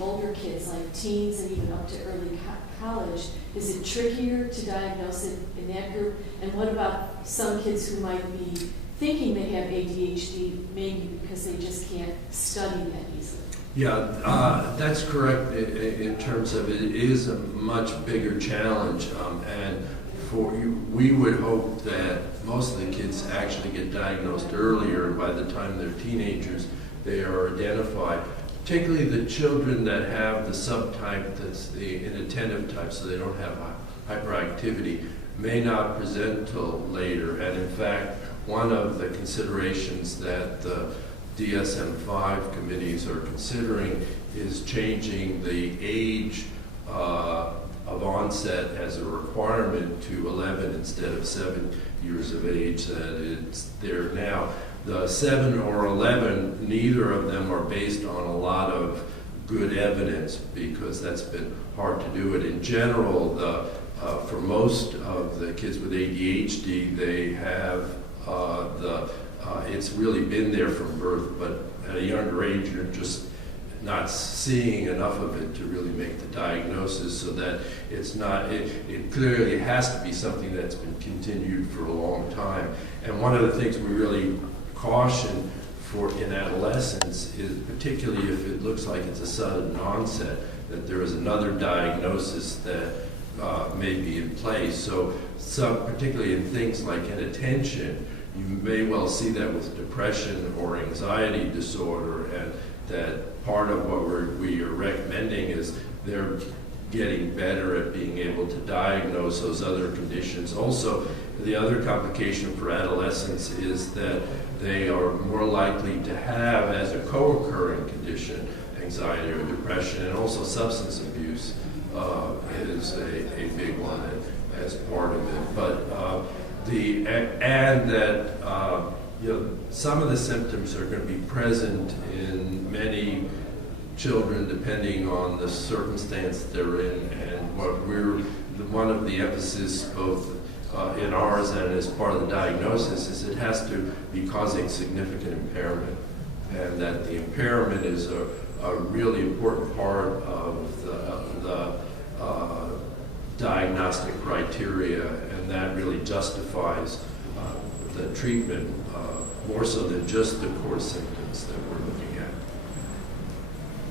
older kids, like teens and even up to early college, is it trickier to diagnose it in that group? And what about some kids who might be thinking they have ADHD, maybe because they just can't study that easily? Yeah, that's correct in terms of it is a much bigger challenge, and for you, we would hope that most of the kids actually get diagnosed earlier. By the time they're teenagers, they are identified. Particularly the children that have the subtype that's the inattentive type, so they don't have hyperactivity, may not present till later. And in fact, one of the considerations that the DSM-5 committees are considering is changing the age of onset as a requirement to 11 instead of 7 years of age that it's there now. The 7 or 11, neither of them are based on a lot of good evidence because that's been hard to do it. In general, for most of the kids with ADHD, they have it's really been there from birth, but at a younger age, you're just not seeing enough of it to really make the diagnosis, so that it's not, it clearly has to be something that's been continued for a long time. And one of the things we really caution for in adolescents is, particularly if it looks like it's a sudden onset, that there is another diagnosis that may be in place. So particularly in things like inattention, you may well see that with depression or anxiety disorder, and that part of what we are recommending is they're getting better at being able to diagnose those other conditions. Also, the other complication for adolescents is that they are more likely to have, as a co-occurring condition, anxiety or depression, and also substance abuse is a big one as part of it. But some of the symptoms are going to be present in many children depending on the circumstance they're in, and one of the emphasis both in ours and as part of the diagnosis is it has to be causing significant impairment, and that the impairment is a really important part of the diagnostic criteria, and that really justifies the treatment more so than just the core symptoms that we're looking at.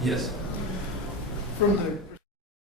Yes? From the